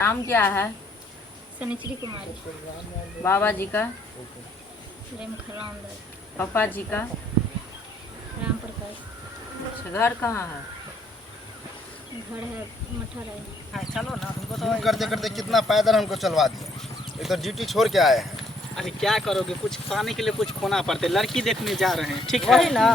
नाम क्या है? सनिचरी कुमारी। बाबा जी का? प्रेम खरामदास। पापा जी का? राम प्रकाश। अच्छा, घर कहाँ है? घर है मठा। चलो ना, तुमको तो करते करते कितना पैदल हमको चलवा दिया। ये तो ड्यूटी छोड़ के आए हैं। अरे क्या करोगे, कुछ पाने के लिए कुछ खोना पड़ते। लड़की देखने जा रहे हैं, ठीक है? वही ना,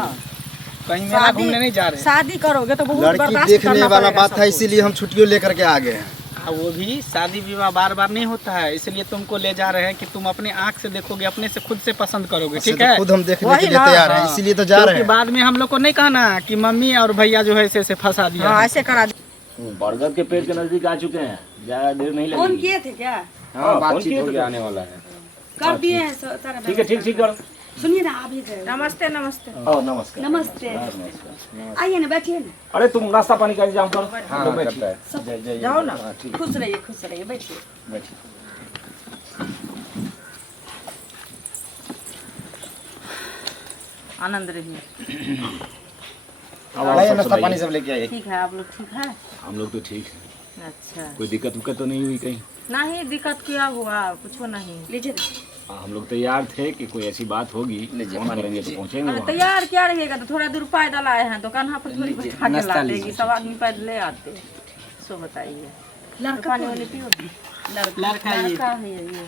कहीं मेला घूमने नहीं जा रहे हैं। शादी करोगे तो बहुत लड़की बर्दाश्त देखने करना वाला पड़ेगा बात सब है, कुछ। इसीलिए हम छुट्टियों लेकर के आ गए हैं। वो भी शादी विवाह बार बार नहीं होता है, इसलिए तुमको ले जा रहे हैं कि तुम अपने आँख से देखोगे, अपने से खुद से पसंद करोगे, ठीक है? खुद हम देखने वही के लिए ना, तैयार हैं, हाँ। इसीलिए तो जा रहे क्योंकि हैं। बाद में हम लोग को नहीं कहना कि मम्मी और भैया जो है ऐसे फंसा दिया हाँ, है। ऐसे करा दे। बरगद के पेड़ के नजदीक आ चुके हैं, ज्यादा देर नहीं फोन लगेगी। किए थे क्या? हाँ, बातचीत हो गया, आने वाला है। कर दिए हैं सारा। ठीक है, ठीक करो। सुनिए ना, अभी नमस्ते नमस्ते नमस्कार। नमस्ते। आइए ना, बैठिए ना। अरे तुम नाश्ता पानी का इंतजाम करो। जाओ ना, खुश रहिए, बैठिए। आनंद रहिए। नाश्ता पानी सब लेके आइए। ठीक है, आप लोग ठीक है? हम लोग तो ठीक है। अच्छा, कोई दिक्कत उक्कत तो नहीं हुई कहीं? नहीं दिक्कत क्या हुआ, कुछ नहीं। लीजिए। हम लोग तैयार थे कि कोई ऐसी बात होगी, फोन करेंगे तो पहुंचेंगे वहाँ। तैयार क्या रहिएगा, तो थोड़ा दूर पैदल आए हैं तो कन्हा पर थोड़ी बैठा के ला देगी, सब आदमी पैदल ले आते। सो बताइए, लड़का वाले पियोगी? लड़का ये लड़का है ये।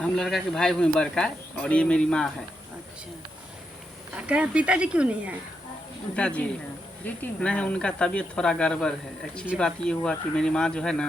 हम लड़का के भाई हुए बड़का, और ये मेरी माँ है। अच्छा, कहे पिताजी क्यों नहीं है? पिताजी ड्यूटी में नहीं, उनका तबीयत थोड़ा गड़बड़ है। एक्चुअली बात ये हुआ कि मेरी माँ जो है ना,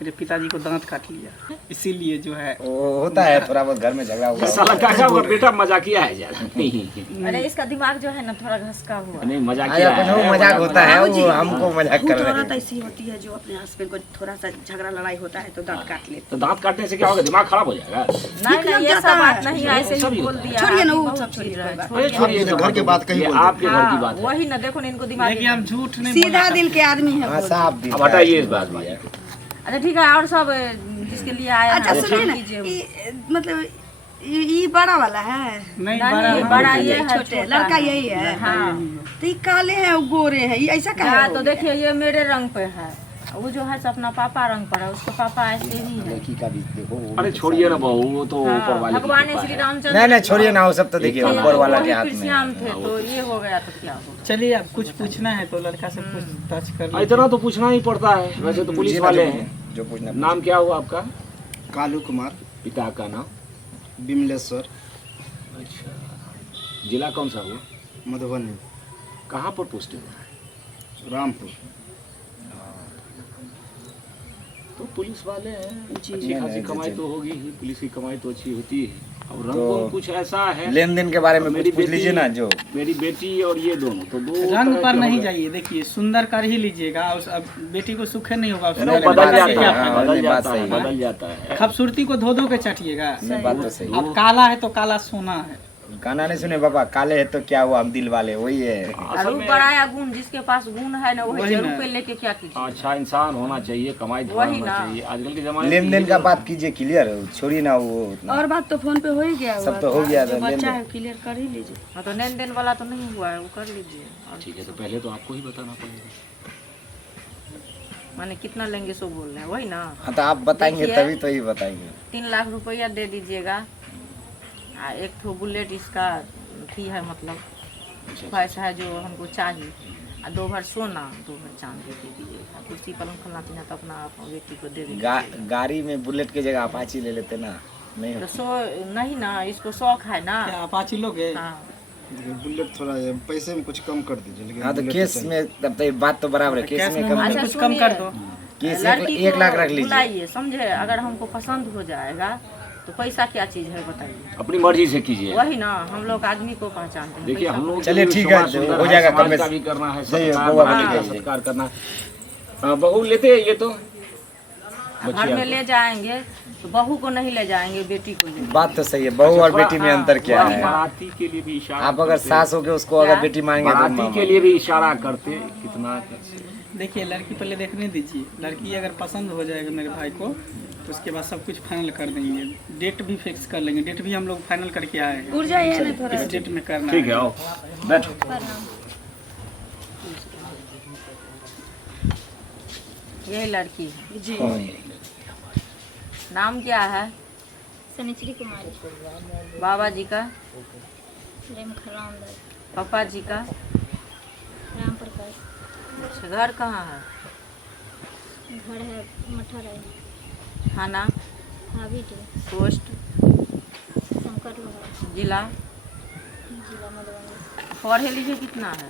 मेरे पिताजी को दांत काट लिया, इसीलिए जो है वो होता है, थोड़ा बहुत घर में झगड़ा हुआ। साला काका वो बेटा मजाकिया है ज्यादा नहीं। अरे इसका दिमाग जो है ना थोड़ा घसका हुआ है। नहीं मजाकिया है। मजाक होता है, वो हमको मजाक कर रहे औरत हैं। ऐसी होती है जो अपने हस्बैंड को थोड़ा सा झगड़ा लड़ाई होता है तो दांत काट लेते। तो दांत काटने से क्या होगा, दिमाग खराब हो जाएगा? नहीं, ये सब बात नहीं, ऐसे ही बोल दिया। छोड़िए ना, वो बहुत सब चीज छोड़िए, है। अरे छोड़िए, घर की बात कहीं ये बोल आपके घर की बात है। वही ना, देखो ना, इनको दिमाग। लेकिन हम झूठ नहीं सीधा बोलना दिल के आदमी है हाँ, वो। साफ दिल अब का। हटाइए इस बात में। अच्छा ठीक है, और सब जिसके लिए आया अच्छा है, सुनिए ना, कीजिए। ये मतलब ये बड़ा वाला है, नहीं, नहीं, बड़ा ये है, छोटे छोटा लड़का है। यही है। हाँ, तो ये काले हैं, वो गोरे हैं, ये ऐसा क्या हाँ, है? तो देखिए ये मेरे रंग पे है, वो जो है सो अपना पापा रंग पर है, उसके पापा ऐसे ही है। लड़की का भी देखो। अरे छोड़िए ना बहू, वो तो ऊपर हाँ, वाले की भगवान कृपा श्री है। रामचंद्र नहीं छोड़िए ना, वो सब तो देखिए ये ऊपर वाला वही के हाथ में कृष्णाम है। थे, तो ये हो गया तो क्या होगा। चलिए, अब कुछ पूछना है तो लड़का से कुछ टच कर लीजिए। इतना तो पूछना ही पड़ता है, वैसे तो पुलिस वाले हैं। जो पूछना। नाम क्या हुआ आपका? कालू कुमार, पिता का नाम? बिमलेश्वर, अच्छा, जिला कौन सा हुआ? मधुबनी, कहाँ पर पोस्टिंग है? रामपुर। तो पुलिस वाले हैं, अच्छी खासी कमाई तो होगी ही, पुलिस की कमाई तो अच्छी होती है। अब रंग कुछ ऐसा है, लेन देन के बारे में मेरी कुछ पूछ लीजिए ना। जो मेरी बेटी और ये दोनों तो दो रंग तरह पर के नहीं हो गए। जाइए, देखिए सुंदर कर ही लीजिएगा। अब बेटी को सुख नहीं होगा, उससे नहीं, नहीं, बदल बात जाता सही है, है, बदल नहीं, बात जाता है, सही है। बदल जाता है। खूबसूरती को धो धो के चटिएगा। नहीं, बात तो सही है। अब काला है तो काला सोना है। गाना नहीं सुने बाबा, काले है तो क्या हुआ, हम दिल वाले, वही है। असल रूप में बड़ाया गुण, जिसके पास गुण है ना, वही वही रूप ना। पे लेके क्या कीजिए। अच्छा इंसान होना चाहिए, कमाई धमाई वही होना ना। चाहिए। आजकल के जमाने लेन में देन ये का जो- बात कीजिए क्लियर, छोड़िए ना वो। और बात तो फोन पे हो ही गया, सब तो हो गया, जो तो लेन बच्चा देन। है क्लियर कर ही लीजिए। हाँ, तो लेन देन वाला तो नहीं हुआ है, वो कर लीजिए। और ठीक है, तो पहले तो आपको ही बताना पड़ेगा। माने कितना लेंगे सो बोल रहे हैं, वही ना। हाँ तो आप बताएंगे देखिए। तभी तो ही बताएंगे। 3 लाख रुपया दे दीजिएगा। एक ठो बुलेट इसका थी है, मतलब ख्वाहिश है जो हमको चाहिए। 2 भर सोना, 2 भर चांदी दे दीजिएगा। कुर्सी पलंग फलना पीना तो अपना बेटी को दे दीजिए। गाड़ी में बुलेट की जगह अपाची ले लेते ना। नहीं तो नहीं ना, इसको शौक है ना। क्या अपाची लोगे? हाँ, बुलेट थोड़ा पैसे में कुछ कम कर दीजिए। लेकिन हाँ तो बुलेट केस में तब तो ये बात तो बराबर है, केस में कम अच्छा, कुछ कम कर दो। केस लड़की 1 लाख रख को लीजिए। बुलाइए, समझे। अगर हमको पसंद हो जाएगा तो पैसा क्या चीज है बताइए। अपनी मर्जी से कीजिए। वही ना, हम लोग आदमी को पहचानते हैं। देखिए पैसा हम लोग चलिए, के ठीक लिए है, समाज सुंदर हो है, जाएगा, समाज कम का में- भी करना है, सही है, सत्कार बउआ करना बनी है, गई है। सत्कार करना है। बहू लेते हैं ये तो घर में ले जाएंगे तो बहू को नहीं ले जाएंगे, बेटी को ले। बात तो सही है, बहू और बेटी में अंतर क्या थोड़ा है। बाराती के लिए भी इशारा आप अगर करते, सास हो के उसको अगर क्या? बेटी मांगे बाराती के तो लिए भी इशारा करते कितना कैसे। देखिए, लड़की पहले देखने दीजिए। लड़की अगर पसंद हो जाएगा मेरे भाई को तो उसके बाद सब कुछ फाइनल कर देंगे। डेट भी फिक्स कर लेंगे। डेट भी हम लोग फाइनल करके आए हैं। उड़ जाइए ना थोड़ा। इस डेट में करना ठीक है, आओ बैठो। यही लड़की है। जी। नाम क्या है? सनिचरी कुमारी। बाबा जी का? प्रेम खलांदर। पापा जी का? राम प्रकाश। अच्छा, घर कहाँ है? घर है मठराई। थाना? हावीटी। पोस्ट? शंकर लोहार। जिला? जिला मधुबनी। पढ़े लिखे कितना है?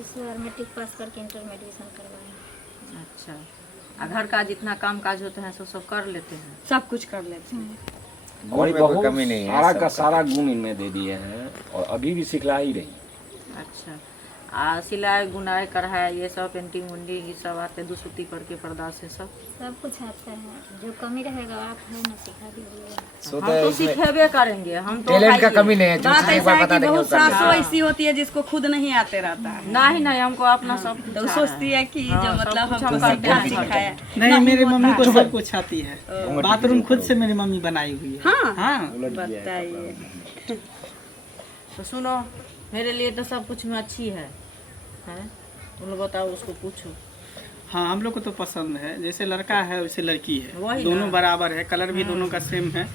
इस बार मैट्रिक पास करके इंटर में एडमिशन करवाए। अच्छा, घर का जितना काम काज होता है सब कर लेते हैं? सब कुछ कर लेते हैं। हमारी बहू सारा का सारा गुण इनमें दे दिए हैं और अभी भी सिखला ही रही। अच्छा, सिलाई बुनाई कढ़ाई ये सब पेंटिंग उंटिंग ये सब आते, दुसुती करके पर्दा से सब कुछ आता है। जो कमी रहेगा आप है ना सिखा दीजिएगा। हम तो सिखेबे करेंगे। हम तो टैलेंट का कमी नहीं है, जो बात चीज़ एक ऐसा बार है बता कि देंगे बहुत वो कर सासू लेंगे। ऐसी होती है जिसको खुद नहीं आते रहता है। नहीं हमको अपना सब तो कुछ सोचती है कि हाँ, जो सब मतलब कुछ हमको हम सिखा करते हैं। सिखाया। नहीं, मेरे होता मम्मी को है। सब कुछ आती है। बाथरूम खुद से मेरी मम्मी बनाई हुई है। हाँ हाँ, बताइए। तो सुनो, मेरे लिए तो सब कुछ में अच्छी है, हैं? तुम लोग बताओ, उसको पूछो। हाँ, हम लोग को तो पसंद है। जैसे लड़का है वैसे लड़की है, वही दोनों ना। बराबर है, कलर भी दोनों का सेम है।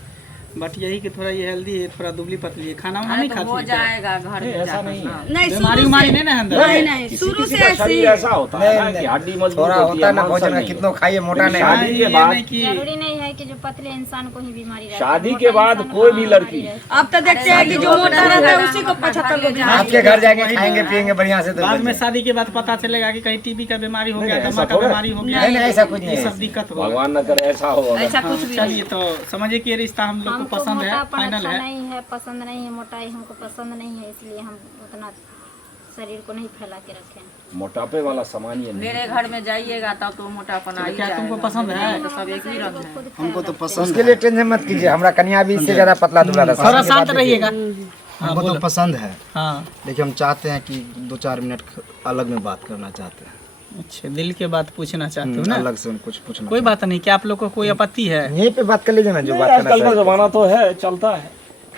बट यही कि थोड़ा ये हेल्दी है, थोड़ा दुबली पतली है, खाना वाना नहीं तो खाती हो है क्या? जाएगा घर में ऐसा जाकर नहीं ना। है। नहीं बीमारी शुरू उमारी से नहीं ना अंदर? नहीं नहीं किसी शुरू किसी से का ऐसी शरीर ऐसा होता है ना कि हड्डी मजबूत थोड़ा होती होता है, है ना, मांसल भोजन का नहीं। कितना खाइए, मोटा नहीं शादी है। के ये बाद नहीं कि जरूरी नहीं है कि जो पतले इंसान को ही बीमारी रहती है। शादी मोटा के बाद इंसान को कोई भी बीमारी लड़की रहती अब तो देखते हैं कि जो मोटा रहता है उसी को 75 को बीमारी आपके घर जाएंगे खाएंगे पिएंगे बढ़िया से तो बाद बच में जाए। शादी के बाद पता चलेगा कि कहीं टीबी का बीमारी हो नहीं, गया, नहीं, दमा ऐसा का थोड़ा। बीमारी हो गया, नहीं नहीं ऐसा कुछ ये नहीं सब है। दिक्कत होगा। भगवान न करे ऐसा हो। ऐसा कुछ भी नहीं। चलिए, तो समझिए कि ये रिश्ता हम लोग को हमको पसंद है, मोटापन फाइनल अच्छा है। नहीं है, पसंद नहीं है। मोटाई हमको पसंद नहीं है, इसलिए हम उतना शरीर को नहीं फैला के रखें। मोटापे वाला सामान ये नहीं। मेरे घर में जाइएगा तब तो मोटापन आ ही क्या तुमको जाएगा। पसंद है? तो सब एक ही रंग है। खुद हमको तो पसंद उसके लिए टेंशन मत कीजिए, हमारा कन्या भी इससे ज्यादा पतला दुबला था। थोड़ा शांत रहिएगा। हमको तो पसंद है, हाँ, लेकिन हम चाहते हैं कि 2-4 मिनट अलग में बात करना चाहते हैं। अच्छा, दिल के बात पूछना चाहते हो ना? अलग से हम कुछ पूछना कोई बात नहीं। क्या आप लोग को कोई आपत्ति है? यहीं पे बात कर लीजिए ना, जो बात आजकल करना का चाहते जमाना तो है, चलता है।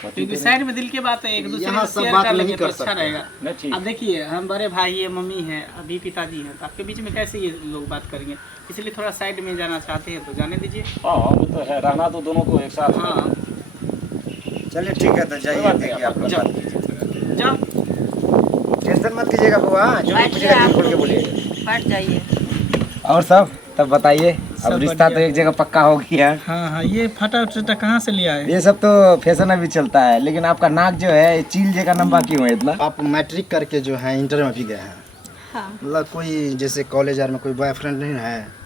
क्योंकि साइड में दिल की बात है, एक दूसरे यहाँ को सब शेयर बात कर नहीं लेंगे तो कर अच्छा सकते। रहेगा। नहीं, ठीक। अब देखिए, हम बड़े भाई है, मम्मी है, अभी पिताजी हैं, तो आपके बीच में कैसे ये लोग बात करेंगे? इसलिए थोड़ा साइड में जाना चाहते हैं तो जाने दीजिए। हाँ, वो तो है, रहना तो दोनों को एक साथ है। हाँ, चलिए ठीक है, तो जाइए देखिए आप लोग बात कीजिए। जाओ। टेंशन मत कीजिएगा बुआ, जो भी पूछेगा दिल खोल के बोलिए। फट जाइए। और सब तब बताइए, सब अब रिश्ता तो बढ़िया। एक जगह पक्का हो गया। हाँ हाँ, ये फटा उटा कहाँ से लिया है? ये सब तो फैशन अभी चलता है, लेकिन आपका नाक जो है चील जगह लंबा क्यों है इतना? आप मैट्रिक करके जो है इंटर में भी गए हैं, हाँ, मतलब कोई जैसे कॉलेज में कोई बॉयफ्रेंड नहीं है?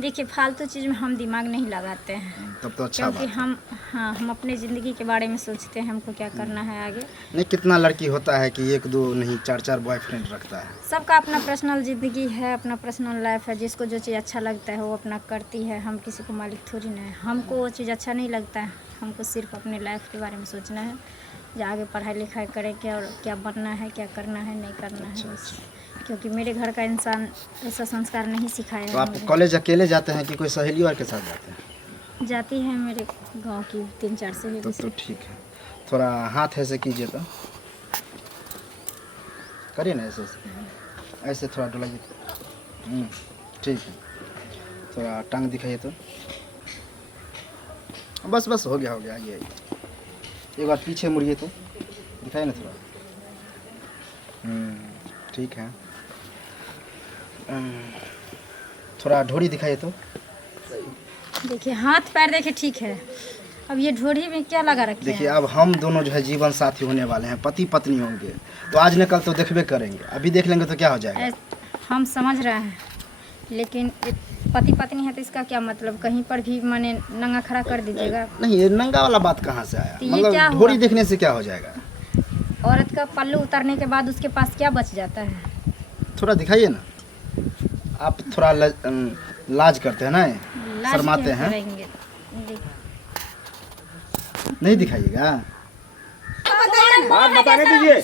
देखिए फालतू चीज़ में हम दिमाग नहीं लगाते हैं, तब तो अच्छा क्योंकि बात है। हम अपने ज़िंदगी के बारे में सोचते हैं हमको क्या करना है आगे। नहीं, कितना लड़की होता है कि 1-2 नहीं 4-4 बॉयफ्रेंड रखता है। सबका अपना पर्सनल ज़िंदगी है, अपना पर्सनल लाइफ है। जिसको जो चीज़ अच्छा लगता है वो अपना करती है। हम किसी को मालिक थोड़ी ना है। हमको वो चीज़ अच्छा नहीं लगता है, हमको सिर्फ अपने लाइफ के बारे में सोचना है, जो आगे पढ़ाई लिखाई करेंगे और क्या बनना है, क्या करना है, नहीं करना है बस। क्योंकि मेरे घर का इंसान ऐसा संस्कार नहीं सिखाया तो है आप मुझे। कॉलेज अकेले जाते हैं कि कोई सहेली और के साथ जाते हैं? जाती है मेरे गांव की 3-4 सहेली तो से। ठीक है, थोड़ा हाथ ऐसे कीजिए तो करिए ना, ऐसे ऐसे ऐसे थोड़ा डुलाइए। ठीक है, थोड़ा टांग दिखाइए तो। बस बस हो गया आइए आइए। एक बार पीछे मुड़िए तो दिखाइए ना थोड़ा। ठीक है, थोड़ा ढोरी दिखाइए तो। देखिए हाथ पैर देखे ठीक है, अब ये ढोरी में क्या लगा रखे देखिए, हैं? अब हम दोनों जो है जीवन साथी होने वाले हैं, पति पत्नी होंगे, तो आज न कल तो देखबे करेंगे। अभी देख लेंगे तो क्या हो जाएगा? हम समझ रहे हैं, लेकिन पति पत्नी है तो इसका क्या मतलब? कहीं पर भी माने नंगा खड़ा कर दीजिएगा। नहीं, ये नंगा वाला बात कहाँ से आया? तो ये क्या मतलब हुआ? ढोरी देखने से क्या हो जाएगा? औरत का पल्लू उतारने के बाद उसके पास क्या बच जाता है? थोड़ा दिखाइए ना। आप थोड़ा लाज करते हैं ना, लाज शर्माते क्यों हैं, करेंगे? नहीं दिखाइएगा। बात बताने दीजिए।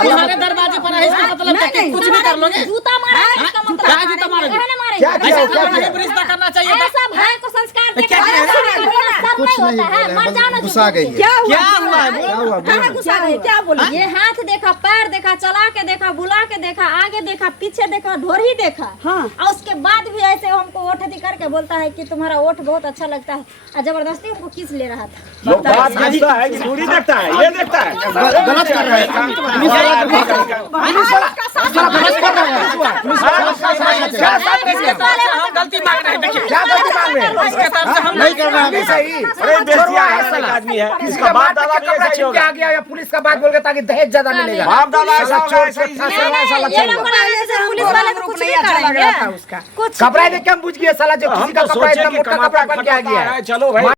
हमारे दरवाजे पर है, इसका मतलब क्या कि कुछ भी कर लोगे? जूता मारा है, इसका मतलब क्या जूता मारोगे? कहने मारे। क्या किया? क्या किया? रिश्ता करना चाहिए था। ऐसा भाई को संस्कार क्या किया? कुछ नहीं नहीं होता है, बोले, मर बस जाना जो गुस्सा गई है। क्या हुआ क्या हुआ कहाँ गुस्सा गई? क्या बोला? ये हाथ देखा, पैर देखा, चला के देखा, बुला के देखा, आगे देखा, पीछे देखा, ढोरी देखा, हाँ। और उसके बाद भी ऐसे हमको ओठ अथी करके बोलता है कि तुम्हारा ओठ बहुत अच्छा लगता है, और जबरदस्ती हमको किस ले रहा था। लोग बात देखता है कि थोड़ी देखता है, ये देखता है गलत कर रहा है। हम गलती मांग रहे हैं, देखिए क्या गलती मांग रहे हैं? उसके तरफ से हम नहीं कर रहा है सही अरे बेसिया है आदमी है, इसका बाप दादा भी ऐसा ही होगा। आ गया या पुलिस का बात बोल के ताकि दहेज ज्यादा मिलेगा। बाप दादा ऐसा होगा, ऐसा ही ये लोग पढ़ाने से पुलिस वाले तो कुछ नहीं करेंगे। कुछ कपड़ा देख के हम बुझ गए साला जो हम किसी का तो कपड़ा सोचे इतना कि मोटा कमाता कपड़ा बन के आ खटाता गया है, है। चलो भाई